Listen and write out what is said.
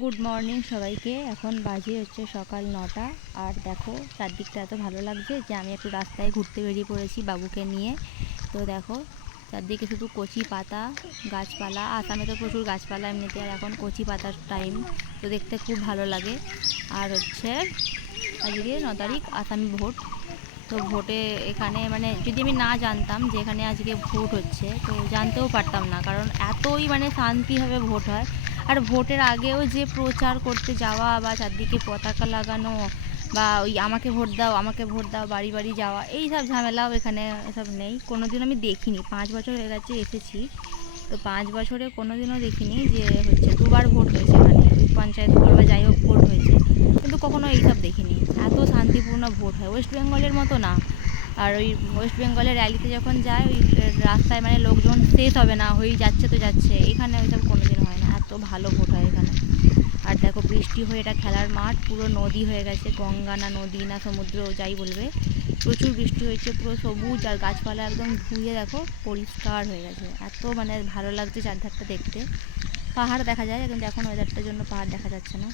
Good morning সবাইকে। এখন বাজে হচ্ছে সকাল 9টা। আর দেখো চারদিকটা এত ভালো লাগছে যে আমি একটু রাস্তায় ঘুরতে বেরিয়ে পড়েছি বাবুকে নিয়ে। তো দেখো চারদিকে শুধু কচি পাতা, গাছপালা। আসামে তো প্রচুর গাছপালা এমনিতে, আর এখন কচি পাতার টাইম, তো দেখতে খুব ভালো লাগে। আর হচ্ছে আজকে 9 তারিখ, আসামি ভোট। তো ভোটে এখানে মানে যদি আমি না জানতাম যে এখানে আজকে ভোট হচ্ছে তো জানতেও পারতাম না, কারণ এতই মানে শান্তিভাবে ভোট হয়। আর ভোটের আগেও যে প্রচার করতে যাওয়া বা চারদিকে পতাকা লাগানো বা ওই আমাকে ভোট দাও আমাকে ভোট দাও বাড়ি বাড়ি যাওয়া, এই সব ঝামেলাও এখানে এসব নেই। কোনো দিন আমি দেখিনি, 5 বছর হয়ে গেছে এসেছি, তো 5 বছরে কোনো দিনও দেখিনি যে হচ্ছে দুবার ভোট হয়েছে এখানে, ওই পঞ্চায়েত ভোট বা যাই হোক ভোট হয়েছে, কিন্তু কখনো এইসব দেখিনি। এত শান্তিপূর্ণ ভোট হয়, ওয়েস্ট বেঙ্গলের মতো না। আর ওই ওয়েস্ট বেঙ্গলের র্যালিতে যখন যায় ওই রাস্তায় মানে লোকজন শেষ হবে না, হয়েই যাচ্ছে তো যাচ্ছে, এখানে ওইসব কোনো দিন হয় না, এত ভালো ভোট হয় এখানে। আর দেখো বৃষ্টি হয়ে এটা খেলার মাঠ, পুরো নদী হয়ে গেছে, গঙ্গা না নদী না সমুদ্র যাই বলবে, প্রচুর বৃষ্টি হয়েছে, পুরো সবুজ আর গাছপালা একদম ধুয়ে দেখো পরিষ্কার হয়ে গেছে। এত মানে ভালো লাগছে চারধারটা দেখতে। পাহাড় দেখা যায় কিন্তু এখন ওয়েদারটার জন্য পাহাড় দেখা যাচ্ছে না।